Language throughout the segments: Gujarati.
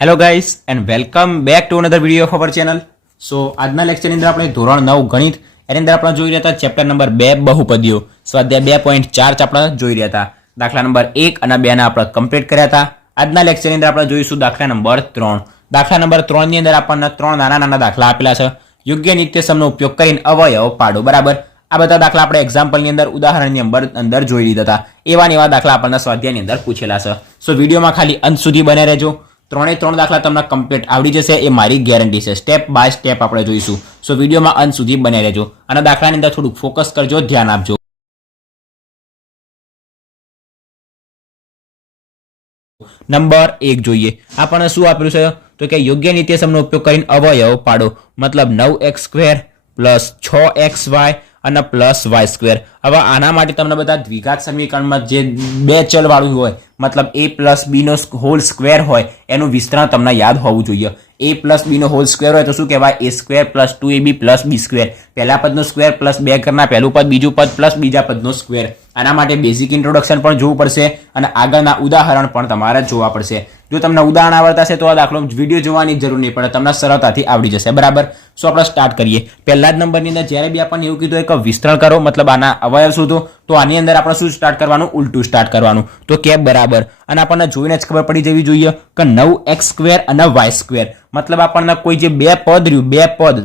Hello guys and welcome back to another video of our channel. So આજના લેક્ચરની અંદર આપણે ધોરણ 9 ગણિત એની અંદર આપણે જોઈ રહ્યા હતા ચેપ્ટર નંબર 2 બહુપદીઓ. સ્વાધ્યાય 2.4 આપણે જોઈ રહ્યા હતા. દાખલા નંબર 1 અને 2 ના આપણે કમ્પ્લીટ કર્યા હતા. આજના લેક્ચરની અંદર આપણે જોઈશું દાખલા નંબર 3. દાખલા નંબર 3 ની અંદર આપણને 3 નાના નાના દાખલા આપેલા છે. યોગ્ય નિત્યસમનો ઉપયોગ કરીને અવયવ પાડો. બરાબર, આ બધા દાખલા આપણે એક્ઝામ્પલની અંદર ઉદાહરણની અંદર જોઈ લીધા હતા. એવા દાખલા આપણને સ્વાધ્યાયની અંદર પૂછેલા છે. સો વિડીયોમાં ખાલી અંત સુધી બને રહેજો. 3 દાખલા તમને કમ્પ્લીટ આવડી જશે એ મારી ગેરંટી છે. સ્ટેપ બાય સ્ટેપ આપણે જોઈશું. સો વિડીયોમાં અંત સુધી બને રહેજો અને દાખલાની અંદર થોડુંક ફોકસ કરજો, ધ્યાન આપજો. નંબર 1 જોઈએ. આપણને શું આપેલું છે તો કે યોગ્ય નિત્યસમનો ઉપયોગ કરીને અવયવ પાડો. મતલબ 9x² પ્લસ 6xy અને પ્લસ y². હવે આના માટે તમને બધા દ્વિઘાત સમીકરણમાં જે બે ચલ વાળું હોય, મતલબ a પ્લસ b નો હોલ સ્ક્વેર હોય, એનું વિસ્તરણ તમને યાદ હોવું જોઈએ. a પ્લસ b નો હોલ સ્ક્વેર હોય તો શું કહેવાય? a² plus 2ab plus b². પહેલા પદનો સ્ક્વેર પ્લસ બે ઘરના પહેલું પદ, બીજું પદ પ્લસ બીજા પદનો સ્ક્વેર. આના માટે બેઝિક ઇન્ટ્રોડક્શન પણ જોવું પડશે અને આગળના ઉદાહરણ પણ તમારે જોવા પડશે. જો તમને ઉદાહરણ આવડતા છે તો આ દાખલો વિડીયો જોવાની જરૂર નહીં પડે, તમને સરળતાથી આવડી જશે. બરાબર, સો આપણે સ્ટાર્ટ કરીએ. પહેલા જ નંબરની અંદર જ્યારે બી આપણને એવું કીધું કે વિસ્તરણ કરો, મતલબ આના અવયવ શોધો, તો આની અંદર આપણે શું સ્ટાર્ટ કરવાનું? ઉલટું સ્ટાર્ટ કરવાનું. તો કે બરાબર, અને આપણને જોઈને જ ખબર પડી જવી જોઈએ કે 9x² અને y². મતલબ આપણને કોઈ જે બે પદ રહ્યું,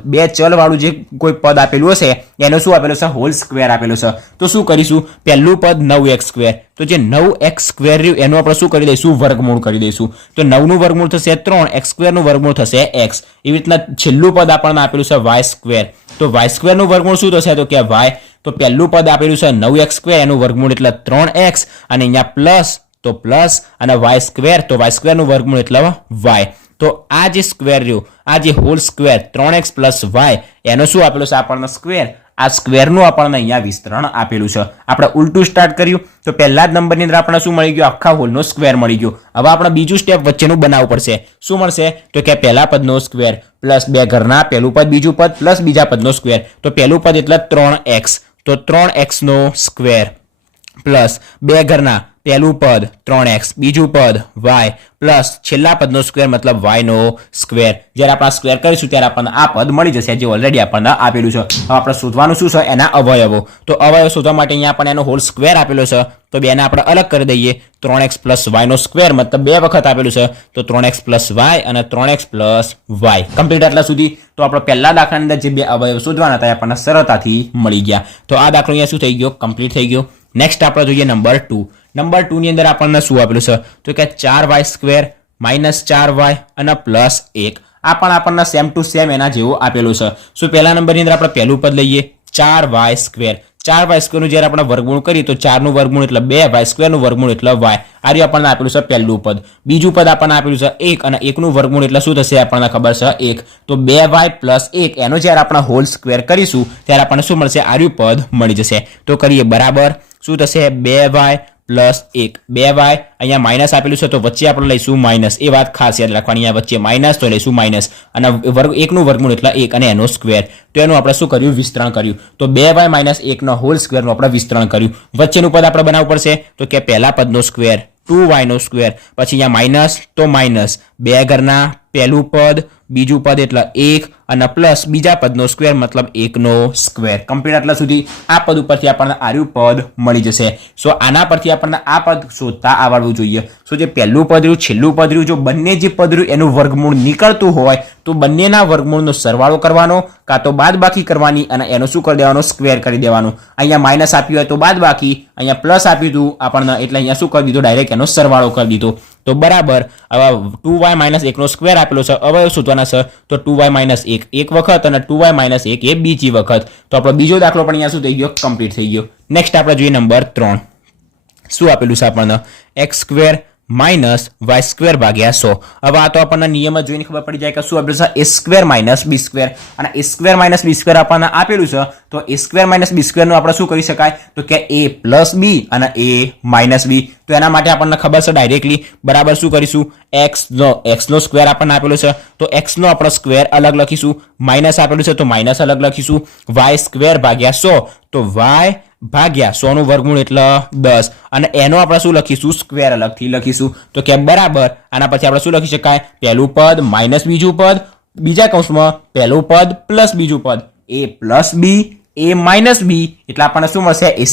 બે ચલ વાળું જે કોઈ પદ આપેલું હશે એનો શું આપેલું છે? હોલ સ્ક્વેર આપેલું છે. તો શું કરીશું? પહેલું પદ 9x², તો જે 9x² રહ્યું એનું આપણે શું કરી દઈશું? વર્ગમૂળ કરી દઈશું. તો 9 નું વર્ગમૂળ થશે 3, x² નું વર્ગમૂળ થશે x. એવી રીતના છેલ્લું પદ આપણને આપેલું છે y². તો y² નું વર્ગમૂળ શું થશે? તો કે y. તો પહેલું પદ આપેલું છે 9x², એનું વર્ગમૂળ એટલે 3x, અને અહીંયા પ્લસ તો પ્લસ અને y², તો y² નું વર્ગમૂળ એટલે y. તો આ જે સ્ક્વેર રહ્યો, આ જે whole square 3x plus y, એનો શું આપેલું છે આપણને? સ્ક્વેર. આ સ્ક્વેરનું આપણને અહીંયા વિસ્તરણ આપેલું છે. આપણે ઉલટું સ્ટાર્ટ કર્યું તો પહેલા જ નંબરની અંદર આપણને શું મળી ગયું? આખા હોલનો સ્ક્વેર મળી ગયો. હવે આપણે બીજું સ્ટેપ વચ્ચેનું બનાવવું પડશે. શું મળશે? તો કે પહેલા પદનો સ્ક્વેર પ્લસ બે ઘરના પહેલું પદ, બીજું પદ પ્લસ બીજા પદનો સ્ક્વેર. તો પહેલું પદ એટલે 3x, તો 3x નો સ્ક્વેર પ્લસ બે ઘરના પહેલું પદ 3x, બીજું પદ y પ્લસ છેલ્લા પદનો સ્ક્વેર મતલબ y નો સ્ક્વેર. જ્યારે આપણે સ્ક્વેર કરીશું ત્યારે આપણને આ પદ મળી જશે જે ઓલરેડી આપણને આપેલું છે. હવે આપણે શોધવાનું શું છે? એના અવયવો. તો અવયવ શોધવા માટે અહીંયા આપણને એનો હોલ સ્ક્વેર આપેલો છે, તો બેને આપણે અલગ કરી દઈએ. 3x પ્લસ y નો સ્ક્વેર મતલબ બે વખત આપેલું છે, તો 3x પ્લસ y અને 3x પ્લસ y. કમ્પ્લીટ આટલા સુધી. તો આપણે પહેલા દાખલાની અંદર જે બે અવયવ શોધવાના હતા એ આપણને સરળતાથી મળી ગયા. તો આ દાખલો અહીંયા શું થઈ ગયો? કમ્પ્લીટ થઈ ગયો. નેક્સ્ટ આપણે જોઈએ નંબર 2. નંબર 2 ની અંદર આપણને શું આપેલું છે? તો કે 4y² માઇનસ 4y અને પ્લસ 1. આ પણ આપણને સેમ ટુ સેમ એના જેવું આપેલું છે. શું પહેલા નંબરની અંદર આપણે પહેલું પદ લઈએ 4y². 4y² નું જ્યારે આપણે વર્ગમૂળ કરીએ તો 4 નું વર્ગમૂળ એટલે 2y² નું વર્ગમૂળ એટલે y. આ રીતે આપણને આપેલું છે પહેલું પદ. બીજું પદ આપણને આપેલું છે 1 અને 1 નું વર્ગમૂળ એટલે શું થશે? આપણને ખબર છે 1. તો 2y પ્લસ 1 એનો જ્યારે આપણે હોલ સ્ક્વેર કરીશું ત્યારે આપણને શું મળશે? આર્યું પદ મળી જશે. તો કરીએ બરાબર. શું થશે? 2y plus 1. 2y અહીંયા માઇનસ આપેલું છે તો વચ્ચે આપણે લઈશું માઇનસ. એ વાત ખાસ યાદ રાખવાની, અહીંયા વચ્ચે માઇનસ તો લઈશું માઇનસ. અને 1 નું વર્ગમૂળ એટલે 1 અને એનો સ્ક્વેર. તો એનું આપણે શું કર્યું? વિસ્તરણ કર્યું. તો 2y માઇનસ 1 નો હોલ સ્ક્વેરનું આપણે વિસ્તરણ કર્યું. વચ્ચેનું પદ આપણે બનાવવું પડશે. તો કે પહેલા પદનો સ્ક્વેર 2y નો સ્ક્વેર, પછી અહીંયા માઇનસ તો માઇનસ બે ઘરના પહેલું પદ, બીજું પદ એટલે 1 અને પ્લસ બીજા પદનો સ્ક્વેર મતલબ 1 નો સ્ક્વેર. કમ્પ્લીટ આટલા સુધી. આ પદ ઉપરથી આપણને આર્યું પદ મળી જશે. સો આના પરથી આપણને આ પદ શોધતા આવડવું જોઈએ. સો જે પહેલું પદ રહ્યું, છેલ્લું પદ રહ્યું, જો બંને જે પદ રહ્યું એનું વર્ગમૂળ નીકળતું હોય તો બંનેના વર્ગમૂળનો સરવાળો કરવાનો, કાં તો બાદબાકી કરવાની અને એનો શું કરી દેવાનો? સ્ક્વેર કરી દેવાનું. અહીંયા માઇનસ આપ્યું હોય તો બાદબાકી, અહીંયા પ્લસ આપ્યું હતું આપણને એટલે અહીંયા શું કરી દીધું? ડાયરેક્ટ એનો સરવાળો કરી દીધો. તો બરાબર. હવે 2y માઇનસ 1 નો સ્ક્વેર આપેલો છે, અવયવ શોધવાના છે. તો 2y માઇનસ 1 એક વખત અને 2y માઇનસ 1 એ બીજી વખત. તો આપણો બીજો દાખલો પણ અહીંયા શું થઈ ગયો? કમ્પ્લીટ થઈ ગયો. નેક્સ્ટ આપણે જોઈએ નંબર 3. શું આપેલું છે આપણને? x² માઇનસ y² ભાગ્યા 100. હવે આ તો આપણને નિયમ જોઈને ખબર પડી જાય કે શું આપેલું છે? a² minus b². અને a² માઇનસ b² આપણને આપેલું છે, તો a² માઇનસ b² નું આપણે શું કરી શકાય? તો કે a પ્લસ b અને a માઇનસ b. તો એના માટે આપણને ખબર છે ડાયરેક્ટલી બરાબર શું કરીશું? x નો સ્ક્વેર આપણને આપેલો છે તો x નો આપણે સ્ક્વેર અલગ લખીશું. માઇનસ આપેલું છે તો માઇનસ અલગ લખીશું. y² ભાગ્યા 100, તો y ભાગ્યા 100 નું વર્ગમૂળ એટલે 10 અને એનો આપણે શું લખીશું સ્ક્વેર અલગથી લખીશું તો કે બરાબર આના પછી આપણે શું લખી શકાય પહેલું પદ માઇનસ બીજું પદ બીજા કૌંસમાં પહેલું પદ પ્લસ બીજું પદ a plus b a minus b એટલે આપણને શું મળશે a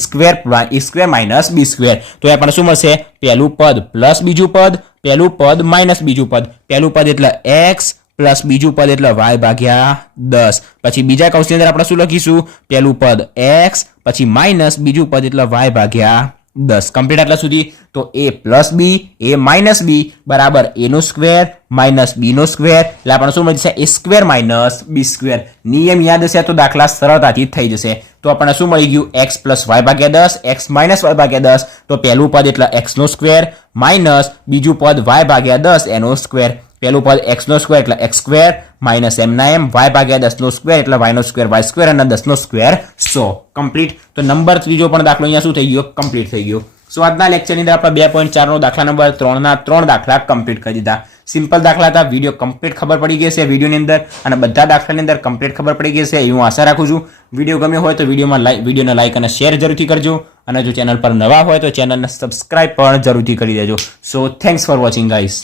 square minus b square તો એ આપણને શું મળશે પહેલું પદ પ્લસ બીજું પદ પહેલું પદ માઇનસ બીજું પદ પહેલું પદ એટલે x પ્લસ બીજું પદ એટલે y ભાગ્યા 10 પછી બીજા કૌંસની અંદર આપણે શું લખીશું પહેલું પદ x પછી માઇનસ બીજું પદ એટલે y ભાગ્યા 10 કમ્પ્લીટ આટલા સુધી તો a plus b a minus b બરાબર a નો સ્ક્વેર માઇનસ b નો સ્ક્વેર એટલે આપણને શું મળી જશે a square minus b square નિયમ યાદ હશે તો દાખલા સરળતાથી થઈ જશે તો આપણને શું મળી ગયું x પ્લસ y ભાગ્યા 10 x માઇનસ y ભાગ્યા 10 તો પહેલું પદ એટલે x નો સ્ક્વેર માઇનસ બીજું પદ y ભાગ્યા 10 એનો સ્ક્વેર પહેલું પદ x નો સ્ક્વેર એટલે x સ્ક્વેર માઇનસ એમના એમ y ભાગ્યા 10 નો સ્ક્વેર એટલે y નો સ્ક્વેર y સ્ક્વેર અને 10 નો સ્ક્વેર 100 કમ્પ્લીટ તો નંબર ત્રીજો પણ દાખલો અહીંયા શું થઈ ગયો કમ્પ્લીટ થઈ ગયો સો આજના લેક્ચરની અંદર આપણે 2.4 નો દાખલા નંબર 3 ના 3 દાખલા કમ્પ્લીટ કરી દીધા સિમ્પલ દાખલા હતા વિડીયો કમ્પ્લીટ ખબર પડી ગઈ છે વિડીયોની અંદર અને બધા દાખલાની અંદર કમ્પ્લીટ ખબર પડી ગઈ છે હું આશા રાખું છું વિડીયો ગમ્યો હોય તો વિડીયોને લાઈક અને શેર જરૂરથી કરજો અને જો ચેનલ પર નવા હોય તો ચેનલને સબસ્ક્રાઇબ પણ જરૂરથી કરી દેજો સો થેન્ક્સ ફોર વોચિંગ ગાઈસ